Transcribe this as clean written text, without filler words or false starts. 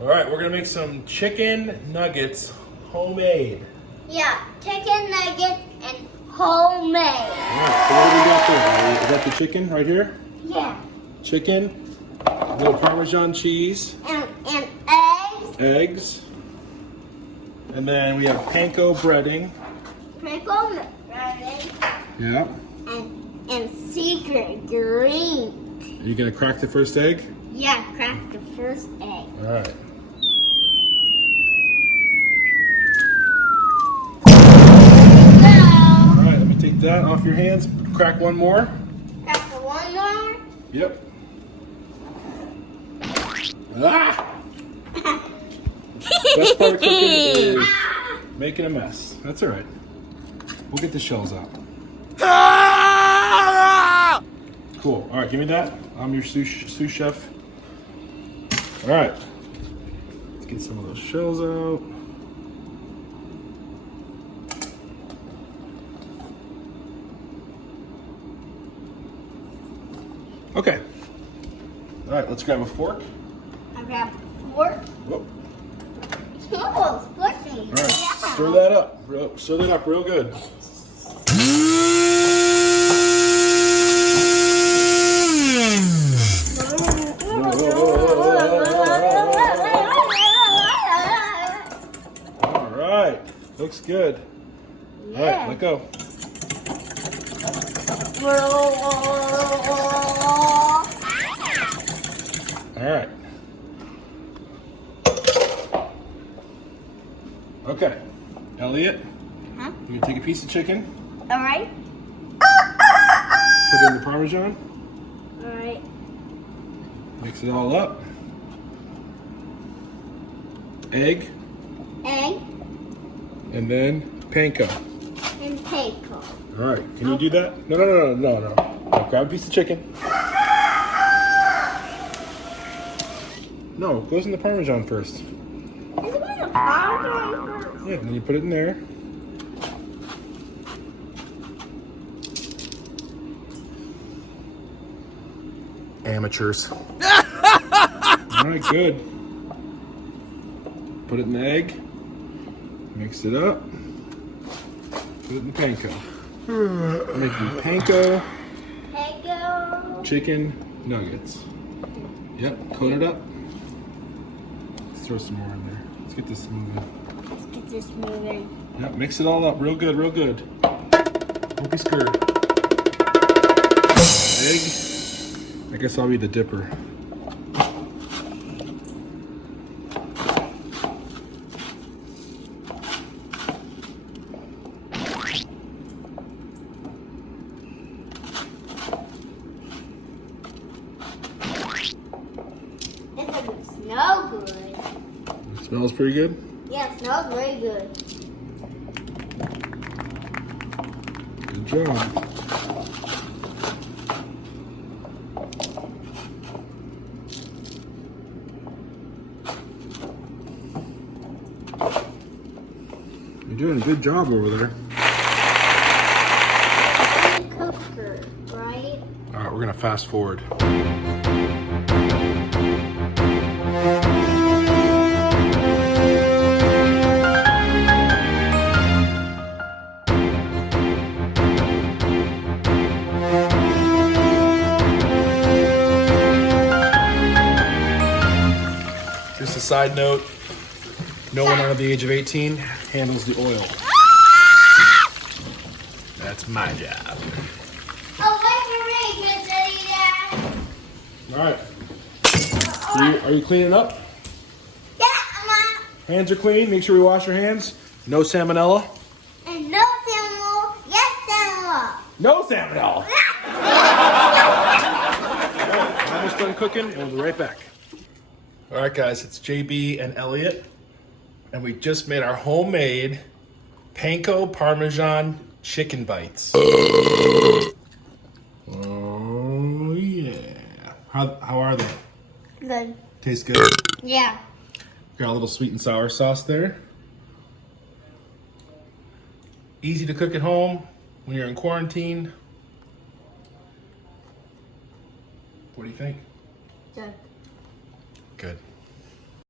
All right, we're gonna make some chicken nuggets homemade. Yeah, chicken nuggets and homemade. All right, so what do we got there? Is that the chicken right here? Yeah. Chicken, a little Parmesan cheese. And eggs. Eggs. And then we have Panko breading. Panko breading. Yeah. And secret green. Are you gonna crack the first egg? Yeah, crack the first egg. All right. All right, let me take that off your hands. Crack one more. Crack the one more. Yep. Ah! Best part of cooking is making a mess. That's all right. We'll get the shells out. Cool. All right, give me that. I'm your sous chef. All right. Let's get some of those shells out. Okay. All right, let's grab a fork. I grab a fork. Whoop. Oh, squishy. All right, stir that up. Stir that up real good. All right, looks good. All right, let go. All right. Okay, Elliott, Huh? you gonna take a piece of chicken, All right. put it in the Parmesan, All right. mix it all up. Egg, Egg and then panko. and panko. All right, can you do that? No. Now grab a piece of chicken. No, it goes in the Parmesan first. Is it going to Parmesan first? Yeah, and then you put it in there. Amateurs. All right, good. Put it in the egg. Mix it up. Put it in the panko. Making panko Panko. chicken nuggets. Yep, coat it up. Let's throw some more in there. Let's get this moving. Let's get this moving. Yep, mix it all up real good, real good. Don't be scared. Egg. I guess I'll be the dipper. This doesn't smell good. It smells pretty good. Yeah, it smells very good. Good job. You're doing a good job over there. Cooker, right? All right, we're gonna fast forward. Just a side note, no one under the age of 18 handles the oil. That's my job. Oh, wait for me, good Daddy Dad. All right. Are you cleaning up? Yeah, Mom. Hands are clean. Make sure we wash our hands. No salmonella. And no salmon. Yes, salmon. No salmonella. I'm almost done cooking, and we'll be right back. All right, guys, it's JB and Elliott, and we just made our homemade Panko Parmesan chicken bites. Oh yeah! How are they? Good. Taste good. Yeah. Got a little sweet and sour sauce there. Easy to cook at home when you're in quarantine. What do you think? Good. Good.